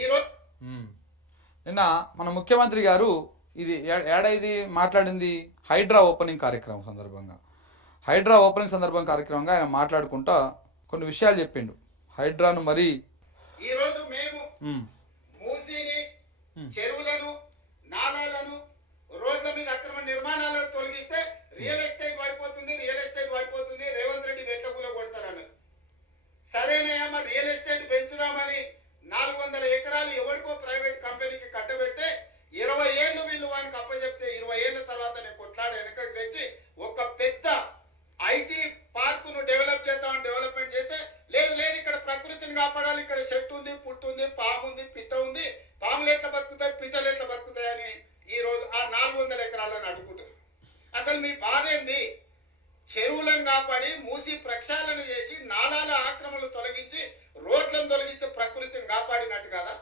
ఈరోజు నిన్న మన ముఖ్యమంత్రి గారు ఇది ఏడా ఇది మాట్లాడింది హైడ్రా ఓపెనింగ్ కార్యక్రమం సందర్భంగా. హైడ్రా ఓపెనింగ్ సందర్భం కార్యక్రమంగా ఆయన మాట్లాడుకుంటా కొన్ని విషయాలు చెప్పిండు. హైడ్రాను మరి ఈరోజు మేము మూసీని, చెరువులను, నాలాలను, రోడ్ల మీద అక్రమ నిర్మాణాలను తొలగిస్తే రియల్ ఎస్టేట్ పడిపోతుంది, రేవంత్ రెడ్డి వెట్టకులో కొడతారన్నారు. సరేనయ్యా, మరి రియల్ ఎస్టేట్ పెంచుదామని 400 ఎకరాలు ఎవరికో ప్రైవేట్ కంపెనీకి కట్టబెడితే 20 ఏళ్ళు వీళ్ళు వానికి అప్పచెప్తే 20 ఏళ్ల తర్వాత నేను కొట్లాడి వెనకకి తెచ్చి ఒక పెద్ద ఐటీ పార్క్ ను డెవలప్ చేద్దామని డెవలప్మెంట్ చేస్తే లేదు లేదు, ఇక్కడ ప్రకృతిని కాపాడాలి, ఇక్కడ చెట్టు ఉంది, పుట్టు ఉంది, పాము ఉంది, పిట్ట ఉంది, పాములు ఎట్లా బతుకుతాయి, పిట్టలు ఎట్లా బతుకుతాయని ఈ రోజు ఆ 400 ఎకరాలను అడ్డుకుంటారు. అసలు మీ బాధ ఏంది? చెరువులను కాపాడి మూసి ప్రక్షాళన చేసి నాలాల ఆక్రమణలు తొలగించి రోడ్లను తొలగిస్తే ప్రకృతిని కాపాడినట్టు కదా,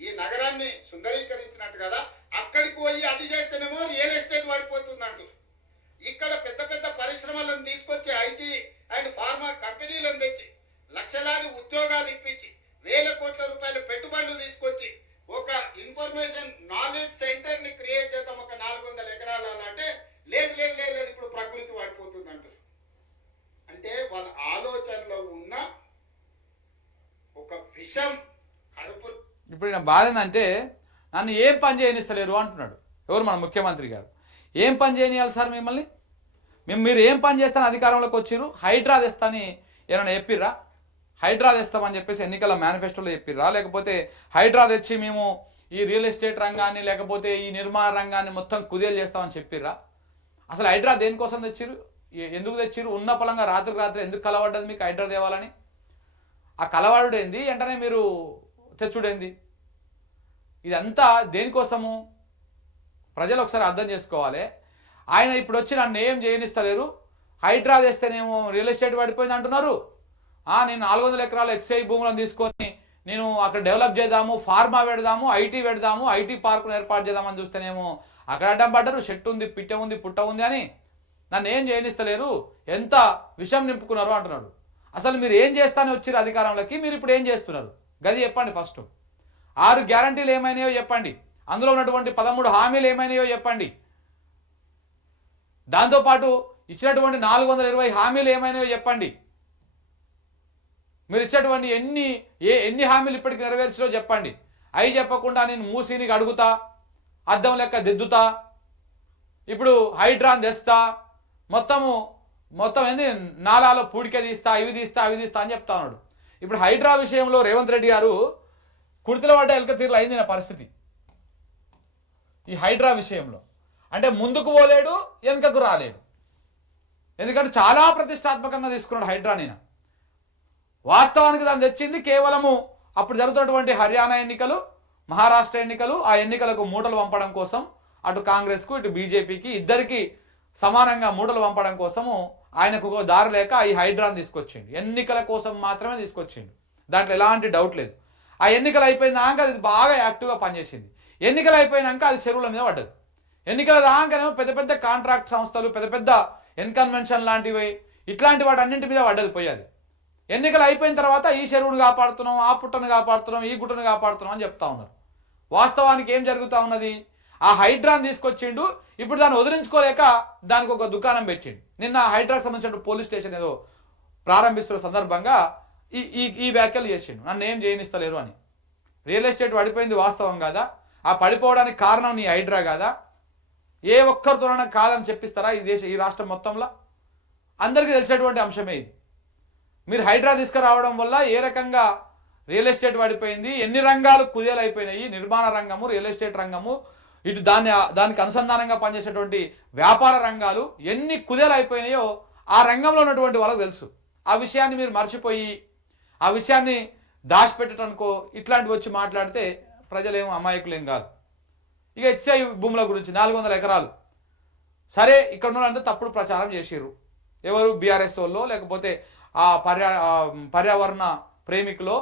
ఈ నగరాన్ని సుందరీకరించినట్టు కదా. అక్కడికి పోయి అది చేస్తేనేమో రియల్ ఎస్టేట్ పడిపోతుందంటూ ఇక్కడ పెద్ద పెద్ద పరిశ్రమలను తీసుకొచ్చి ఐటీ అండ్ ఫార్మా కంపెనీలను తెచ్చి లక్షలాది ఉద్యోగాలు ఇప్పించి వేల కోట్ల రూపాయల పెట్టుబడులు తీసుకొచ్చి ఒక ఇన్ఫర్మేషన్ నాలెడ్జ్ సెంటర్ ని క్రియేట్ చేద్దాం ఒక 400 ఎకరాలలో అంటే లేదు లేదు లేదు లేదు ఇప్పుడు ప్రకృతి పడిపోతుంది అంటారు. అంటే వాళ్ళ ఆలోచనలో ఉన్న ఒక విషం కడుపు. ఇప్పుడు నా బాధ ఏంటంటే నన్ను ఏం పని చేయనిస్తలేరు అంటున్నాడు. ఎవరు? మన ముఖ్యమంత్రి గారు. ఏం పని చేయనియాలి సార్ మిమ్మల్ని? మీరు ఏం పని చేస్తాను అధికారంలోకి వచ్చిర్రు? హైడ్రా తెస్తాని ఏమైనా చెప్పిర్రా? హైడ్రా తెస్తామని చెప్పేసి ఎన్నికల మేనిఫెస్టోలో చెప్పిర్రా? లేకపోతే హైడ్రా తెచ్చి మేము ఈ రియల్ ఎస్టేట్ రంగాన్ని లేకపోతే ఈ నిర్మాణ రంగాన్ని మొత్తం కుదేలు చేస్తామని చెప్పిర్రా? అసలు హైడ్రా దేనికోసం తెచ్చిర్రు? ఎందుకు తెచ్చిర్రు? ఉన్న పొలంగా రాత్రికి రాత్రి ఎందుకు కలవడ్డది మీకు హైడ్రా తేవాలని? ఆ కలవాడుడేంది, వెంటనే మీరు తెచ్చుడేంది? ఇదంతా దేనికోసము ప్రజలు ఒకసారి అర్థం చేసుకోవాలి. ఆయన ఇప్పుడు వచ్చి నన్ను ఏం చేయనిస్తలేరు, హైడ్రా తెస్తేనేమో రియల్ ఎస్టేట్ పడిపోయింది అంటున్నారు. నేను 400 ఎకరాల ఎక్సై భూములను తీసుకొని నేను అక్కడ డెవలప్ చేద్దాము, ఫార్మా పెడదాము, ఐటీ పెడదాము, ఐటీ పార్కును ఏర్పాటు చేద్దామని చూస్తేనేమో అక్కడ అడ్డం పడ్డారు. చెట్టు ఉంది, పిట్ట ఉంది, పుట్ట ఉంది అని నన్ను ఏం చేయనిస్తలేరు, ఎంత విషం నింపుకున్నారు అంటున్నారు. అసలు మీరు ఏం చేస్తానే వచ్చారు అధికారంలోకి? మీరు ఇప్పుడు ఏం చేస్తున్నారు గది చెప్పండి. ఫస్ట్ 6 గ్యారంటీలు ఏమైనాయో చెప్పండి. అందులో ఉన్నటువంటి 13 హామీలు ఏమైనాయో చెప్పండి. దాంతోపాటు ఇచ్చినటువంటి 420 హామీలు ఏమైనాయో చెప్పండి. మీరు ఇచ్చేటువంటి ఎన్ని హామీలు ఇప్పటికి నెరవేర్చారో చెప్పండి. అవి చెప్పకుండా నేను మూసీని అడుగుతా, అద్దం లెక్క దిద్దుతా, ఇప్పుడు హైడ్రాన్ తెస్తా, మొత్తం ఏంది నాలాలో పూడికే తీస్తా, ఇవి తీస్తా, అవి తీస్తా అని చెప్తా ఉన్నాడు. ఇప్పుడు హైడ్రా విషయంలో రేవంత్ రెడ్డి గారు కుర్తిలో పడ్డ ఎలక తీరులో అయింది నా పరిస్థితి. ఈ హైడ్రా విషయంలో అంటే ముందుకు పోలేడు, వెనుకకు రాలేడు. ఎందుకంటే చాలా ప్రతిష్టాత్మకంగా తీసుకున్నాడు హైడ్రా. నేను వాస్తవానికి దాన్ని తెచ్చింది కేవలము అప్పుడు జరుగుతున్నటువంటి హర్యానా ఎన్నికలు, మహారాష్ట్ర ఎన్నికలు, ఆ ఎన్నికలకు మూటలు పంపడం కోసం అటు కాంగ్రెస్కు ఇటు బీజేపీకి ఇద్దరికి సమానంగా మూటలు పంపడం కోసము ఆయనకు ఒక దారి లేక ఈ హైడ్రాని తీసుకొచ్చిండు. ఎన్నికల కోసం మాత్రమే తీసుకొచ్చిండు, దాంట్లో ఎలాంటి డౌట్ లేదు. ఆ ఎన్నికలు అయిపోయినాక అది బాగా యాక్టివ్గా పనిచేసింది. ఎన్నికలు అయిపోయినాక అది చెరువుల మీద పడ్డది. ఎన్నికల దాకానేమో పెద్ద పెద్ద కాంట్రాక్ట్ సంస్థలు, పెద్ద పెద్ద ఎన్కన్వెన్షన్ లాంటివి, ఇట్లాంటి వాటి అన్నింటి మీద పడ్డది పోయేది. ఎన్నికలు అయిపోయిన తర్వాత ఈ చెరువును కాపాడుతున్నాం, ఆ పుట్టను కాపాడుతున్నాం, ఈ గుట్టను కాపాడుతున్నాం అని చెప్తా ఉన్నారు. వాస్తవానికి ఏం జరుగుతూ ఉన్నది? ఆ హైడ్రాని తీసుకొచ్చిండు. ఇప్పుడు దాన్ని వదిలించుకోలేక దానికి ఒక దుకాణం పెట్టిండు. నిన్న హైడ్రాకి సంబంధించిన పోలీస్ స్టేషన్ ఏదో ప్రారంభిస్తున్న సందర్భంగా ఈ వ్యాఖ్యలు చేసిండు, నన్ను ఏం చేయనిస్తలేరు అని. రియల్ ఎస్టేట్ పడిపోయింది వాస్తవం కాదా? ఆ పడిపోవడానికి కారణం నీ హైడ్రా కాదా? ఏ ఒక్కరితోనైనా కాదని చెప్పిస్తారా ఈ రాష్ట్రం మొత్తంలో? అందరికీ తెలిసినటువంటి అంశమే ఇది. మీరు హైడ్రా తీసుకురావడం వల్ల ఏ రకంగా రియల్ ఎస్టేట్ పడిపోయింది, ఎన్ని రంగాలు కుదేలైపోయినాయి, నిర్మాణ రంగము, రియల్ ఎస్టేట్ రంగము, ఇటు దానికి అనుసంధానంగా పనిచేసేటువంటి వ్యాపార రంగాలు ఎన్ని కుదేలైపోయినాయో ఆ రంగంలో ఉన్నటువంటి వాళ్ళకు తెలుసు. ఆ విషయాన్ని మీరు మర్చిపోయి ఆ విషయాన్ని దాచిపెట్టడానికో ఇట్లాంటివి వచ్చి మాట్లాడితే ప్రజలేమో అమాయకులేం కాదు. ఇక హెచ్ఐ భూముల గురించి 400 ఎకరాలు సరే, ఇక్కడ ఉన్నంతా తప్పుడు ప్రచారం చేసిర్రు. ఎవరు? బీఆర్ఎస్ వాళ్ళు, లేకపోతే ఆ పర్యావరణ ప్రేమికులో,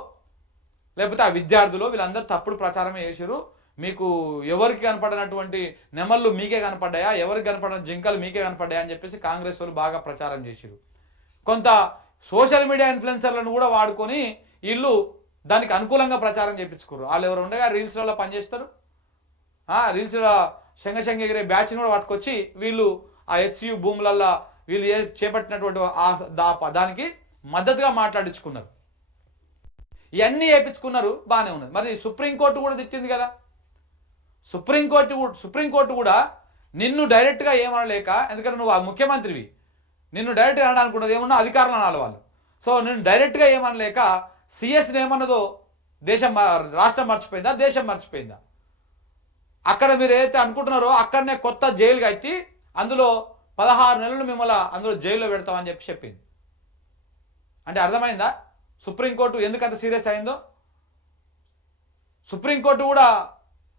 లేకపోతే ఆ విద్యార్థులు, వీళ్ళందరూ తప్పుడు ప్రచారమే చేసిర్రు. మీకు ఎవరికి కనపడినటువంటి నెమళ్ళు మీకే కనపడ్డాయా, ఎవరికి కనపడిన జింకలు మీకే కనపడ్డాయా అని చెప్పేసి కాంగ్రెస్ వాళ్ళు బాగా ప్రచారం చేసిరు. కొంత సోషల్ మీడియా ఇన్ఫ్లుయెన్సర్లను కూడా వాడుకొని వీళ్ళు దానికి అనుకూలంగా ప్రచారం చేయించుకోరు. వాళ్ళు ఎవరు ఉండగా రీల్స్లలో పనిచేస్తారు. రీల్స్లో శంగశంగగిరే బ్యాచ్ని కూడా పట్టుకొచ్చి వీళ్ళు ఆ హెచ్సియు భూములల్లో వీళ్ళు చేపట్టినటువంటి దానికి మద్దతుగా మాట్లాడించుకున్నారు. ఇవన్నీ వేయించుకున్నారు, బాగానే ఉన్నది. మరి సుప్రీంకోర్టు కూడా తిట్టింది కదా. సుప్రీంకోర్టు కూడా నిన్ను డైరెక్ట్గా ఏమనలేక, ఎందుకంటే నువ్వు ఆ ముఖ్యమంత్రివి, నిన్ను డైరెక్ట్గా అనడానికి ఉన్నది ఏమన్నా అధికారులు అనాలి వాళ్ళు. సో నిన్ను డైరెక్ట్గా ఏమనలేక సిఎస్ని ఏమన్నదో రాష్ట్రం మర్చిపోయిందా, దేశం మర్చిపోయిందా? అక్కడ మీరు ఏదైతే అనుకుంటున్నారో అక్కడనే కొత్త జైలు కట్టి అందులో 16 నెలలు మిమ్మల్ని అందులో జైల్లో పెడతామని చెప్పింది. అంటే అర్థమైందా సుప్రీంకోర్టు ఎందుకు అంత సీరియస్ అయిందో? సుప్రీంకోర్టు కూడా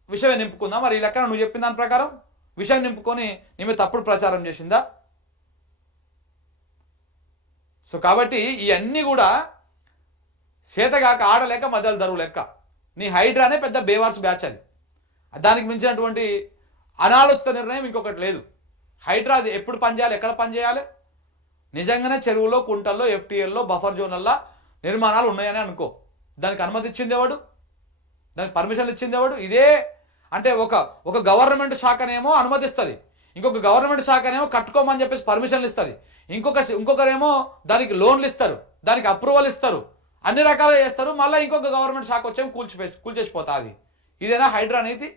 విషయం నింపుకుందా? మరి ఈ లెక్కన నువ్వు చెప్పిన దాని ప్రకారం విషయం నింపుకొని నీ మీద తప్పుడు ప్రచారం చేసిందా? సో కాబట్టి ఇవన్నీ కూడా చేతగాక ఆడలేక మధ్యలో దరువు లెక్క. నీ హైడ్రానే పెద్ద బేవార్స్ బ్యాచ్ అది. దానికి మించినటువంటి అనాలోచిత నిర్ణయం ఇంకొకటి లేదు. హైడ్రా అది ఎప్పుడు పనిచేయాలి, ఎక్కడ పనిచేయాలి? నిజంగానే చెరువులో, కుంటల్లో, ఎఫ్టీఎల్లో, బఫర్ జోన్లలో నిర్మాణాలు ఉన్నాయని అనుకో. దానికి అనుమతి ఇచ్చింది ఎవడు? దానికి పర్మిషన్లు ఇచ్చింది ఎవడు? ఇదే అంటే ఒక గవర్నమెంట్ శాఖనేమో అనుమతిస్తుంది, ఇంకొక గవర్నమెంట్ శాఖనేమో కట్టుకోమని చెప్పేసి పర్మిషన్లు ఇస్తుంది, ఇంకొకరేమో దానికి లోన్లు ఇస్తారు, దానికి అప్రూవల్ ఇస్తారు, అన్ని రకాలుగా చేస్తారు. మళ్ళీ ఇంకొక గవర్నమెంట్ శాఖ వచ్చేమో కూల్చేసిపోతుంది. ఇదేనా హైడ్రా నీతి?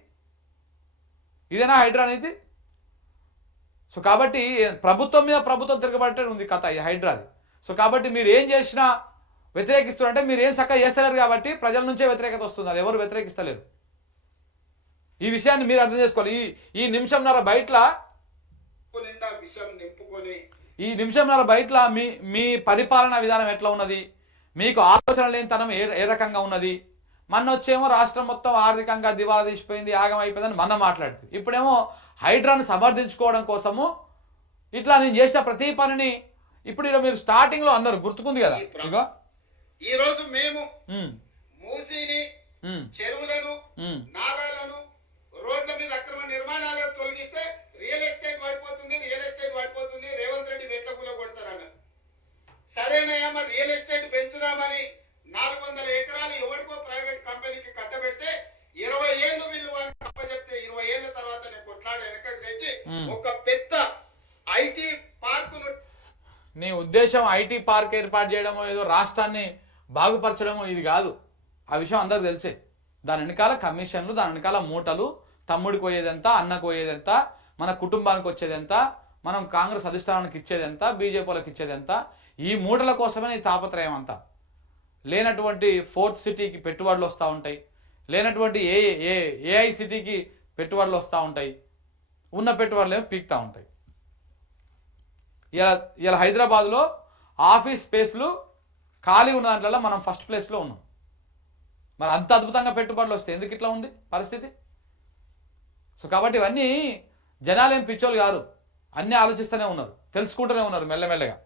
ఇదేనా హైడ్రా నీతి? సో కాబట్టి ప్రభుత్వం మీద ప్రభుత్వం తిరగబట్టే ఉంది కథ ఈ హైడ్రాది. సో కాబట్టి మీరు ఏం చేసినా వ్యతిరేకిస్తున్నారంటే మీరు ఏం చక్కగా చేస్తలేరు కాబట్టి ప్రజల నుంచే వ్యతిరేకత వస్తుంది. అది ఎవరు వ్యతిరేకిస్తలేరు. ఈ విషయాన్ని మీరు అర్థం చేసుకోవాలి. ఈ నిమిషంన్నర బయట మీ పరిపాలనా విధానం ఎట్లా ఉన్నది, మీకు ఆలోచన లేనితనం ఏ రకంగా ఉన్నది. మొన్న వచ్చేమో రాష్ట్రం మొత్తం ఆర్థికంగా దివాలా తీసిపోయింది, ఆగం అయిపోయిందని మొన్న మాట్లాడుతుంది. ఇప్పుడేమో హైడ్రాను సమర్థించుకోవడం కోసము ఇట్లా నేను చేసిన ప్రతి పనిని ఇప్పుడు ఇలా మీరు స్టార్టింగ్ లో అన్నారు, గుర్తుకుంది కదా. ఇగో ఈ రోజు మేము మూసీని, చెరువులను, నాలాలను, రోడ్ల మీద అక్రమ నిర్మాణాలను తొలగిస్తే రియల్ ఎస్టేట్ పడిపోతుంది, రేవంత్ రెడ్డి వెట్టకులో కొడతారన్నారు. సరేనయ్యా, మరి రియల్ ఎస్టేట్ పెంచుదామని 400 ఎకరాలు ఎవరికో ప్రైవేట్ కంపెనీకి కట్టబెడితే 20 ఏళ్ళు వీళ్ళు వాళ్ళకి అప్పచెప్తే 20 ఏళ్ల తర్వాత నేను కొట్లాడి వెనకకి తెచ్చి ఒక పెద్ద ఐటీ పార్కును. నీ ఉద్దేశం ఐటీ పార్క్ ఏర్పాటు చేయడమో ఏదో రాష్ట్రాన్ని బాగుపరచడమో ఇది కాదు. ఆ విషయం అందరికి తెలిసే. దాని వెనకాల కమిషన్లు, దాని వెనకాల మూటలు, తమ్ముడికి పోయేదెంత, అన్నకు పోయేదెంత, మన కుటుంబానికి వచ్చేదెంత, మనం కాంగ్రెస్ అధిష్టానానికి ఇచ్చేదెంత, బీజేపీలకు ఇచ్చేదెంత, ఈ మూటల కోసమే నీ తాపత్రయం అంతా. లేనటువంటి ఫోర్త్ సిటీకి పెట్టుబడులు వస్తూ ఉంటాయి, లేనటువంటి ఏఐసిటీకి పెట్టుబడులు వస్తూ ఉంటాయి, ఉన్న పెట్టుబడులు ఏమో పీకుతూ ఉంటాయి. ఇలా హైదరాబాద్లో ఆఫీస్ స్పేస్లు ఖాళీ ఉన్న దాంట్లో మనం ఫస్ట్ ప్లేస్లో ఉన్నాం. మరి అంత అద్భుతంగా పెట్టుబడులు వస్తే ఎందుకు ఇట్లా ఉంది పరిస్థితి? సో కాబట్టి ఇవన్నీ జనాలు ఏం పిచ్చోళ్ళు కాదు, అన్నీ ఆలోచిస్తూనే ఉన్నారు, తెలుసుకుంటూనే ఉన్నారు మెల్లమెల్లగా.